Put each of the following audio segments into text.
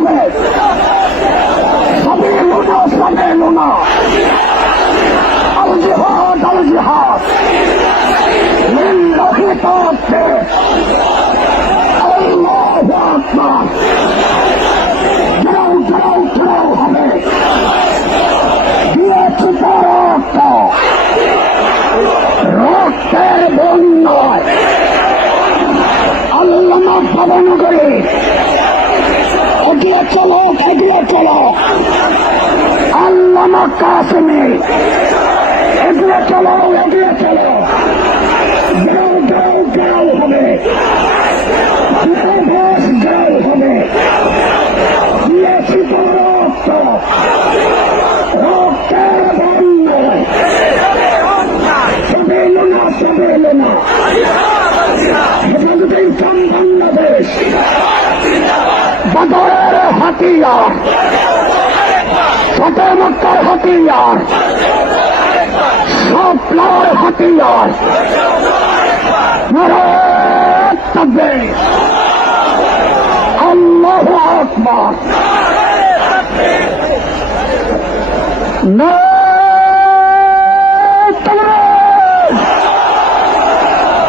হবে। সাবিলুনা সাবিলুনা, আল জিহাদ আল জিহাদ, লিল্লাহি তাওফিক, আল্লাহু আকবার। ঘেরাও ঘেরাও ঘেরাও হবে। দিয়েছি তো রক্ত, রক্তের বন্যায় আল্লামা ভবনগরে এগিয়ে চলো, এগিয়ে চলো। আল্লামা কাসেমে এগিয়ে চলো, এগিয়ে চলো। গাও গাও গাও হবে, ঘোষ গাও হবে। দিয়েছি তো রক্ত, রক্তের বন্যায় সাবিলুনা সাবিলুনা, হেফাজতে ইসলাম বাংলাদেশ বদরের হাতিয়ার, ফতেহ মক্কার হাতিয়ার, স্বপ্নের হাতিয়ার। নারায়ে তাকবীর, আল্লাহু আকবার। নারায়ে তাকবীর।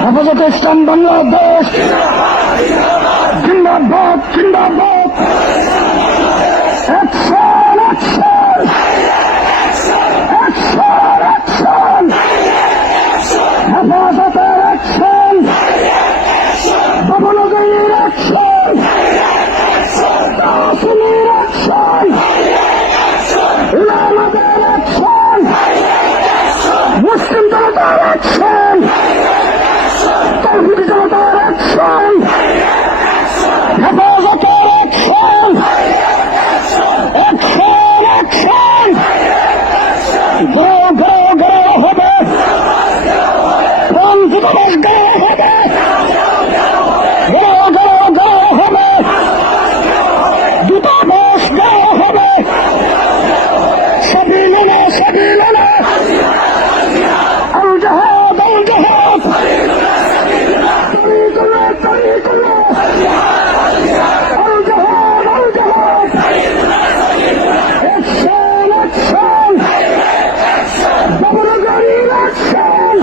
হেফাজতে ইসলাম বাংলাদেশ জিন্দাবাদ, জিন্দাবাদ। Action, action, action, action. হেফাজতের অ্যাকশন, ভবনগরীর অ্যাকশন, কাসেমের অ্যাকশন, ইমামদের অ্যাকশন, মুসলিম জনতার অ্যাকশন, তৌহিদি জনতার অ্যাকশন, হেফাজতের অ্যাকশন, অ্যাকশন, অ্যাকশন। গাও গাও গাও হবে, দূতাবাস গাও হবে, গাও গাও গাও হবে, দূতাবাস গাও হবে। সাবিলুনা সাবিলুনা, আল জিহাদ আল জিহাদ, তরিকুল্লাহ তরিকুল্লাহ, আল জিহাদ আল জিহাদ। অ্যাকশন, অ্যাকশন, ভবনগরীর অ্যাকশন,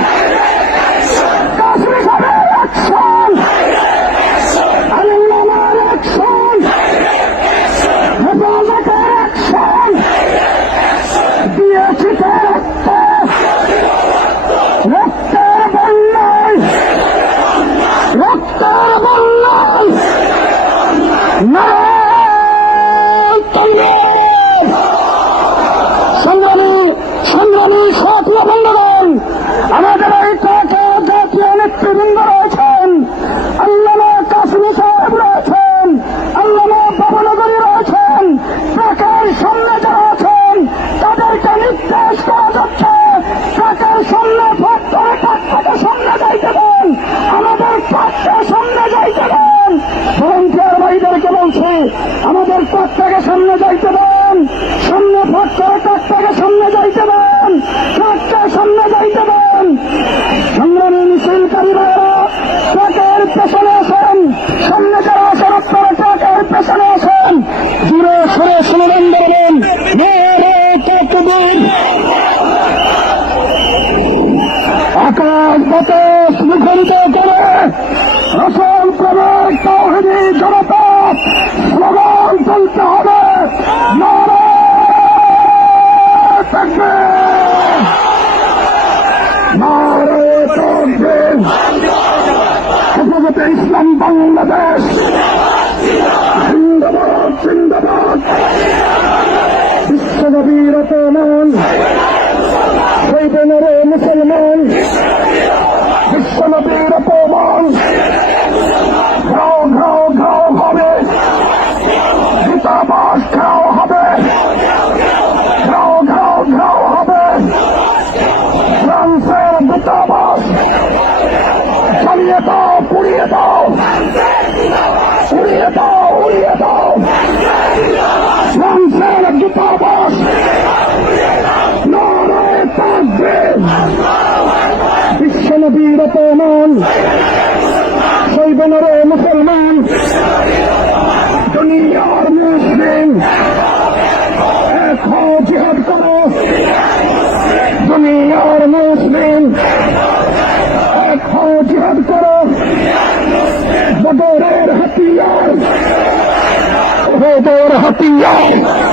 কাসেম সাহেবের অ্যাকশন, আল্লামার অ্যাকশন, হেফাজতের অ্যাকশন। দিয়েছি তো রক্ত, রক্তের বন্যায়, রক্তের বন্যায়। নারায়ে তাকবীর। সংগ্রামী সংগ্রামী ছাত্র বন্ধুগণ, আমাদের এই ট্রাকে জাতীয় নেতৃবৃন্দ রয়েছেন, আল্লামা কাসেমী সাহেব রয়েছেন, আল্লামা ভবনগরী রয়েছেন। ট্রাকের সামনে যারা আছেন তাদেরকে নির্দেশ করা যাচ্ছে ট্রাকের সামনে ফাঁক করে ট্রাকটাকে সামনে যাইতে দেন, আমাদের ট্রাককে সামনে যাইতে দেন। ভলান্টিয়ার ভাইদেরকে বলছি, আমাদের ট্রাকটাকে সামনে যাইতে দেন, সামনে ফাঁক করে ট্রাকটাকে সামনে যাইতে দেন, ট্রাককে সামনে যাইতে দেন। সংগ্রামী মিছিলকারী ভাইয়েরা ট্রাকের পেছনে আসেন, সামনে যারা আসেন আপনারা ট্রাকের পেছনে আসেন। জুড়ে সরে স্লোগান দেবেন, নারায়ে তাকবীর। আকাশ বাতাস মুখরিত করে রসুল প্রেমের তাওহীদি জনতা স্লোগান তুলতে হবে, নারায়ে তাকবীর, নারায়ে তাকবীর। হেফাজতে ইসলাম বাংলাদেশ জিন্দাবাদ, জিন্দাবাদ। বিশ্বনবী রতমান, শহীদে নূরে মুসলমান, বিশ্বনবী রতমান। ঘাও ঘাও ঘাও হবে, দূতাবাস ঘাও হবে, ঘাও ঘাও ঘাও হবে। ফ্রান্সের দূতাবাস জ্বালিয়ে দাও, পুড়িয়ে দাও, উড়িয়ে দাও, উড়িয়ে দাও। ফ্রান্সের দূতাবাস। নারায়ে তাকবীর। বিশ্বনবী রতমান, শহীদে নূরে মুসলমান, দুনিয়ার মুসলিম মুসলিম, এক হও জিহাদ করো দুনিয়ার মুসলিম, এক হও জিহাদ করো বদরের হাতিয়ার, উহুদের হাতিয়ার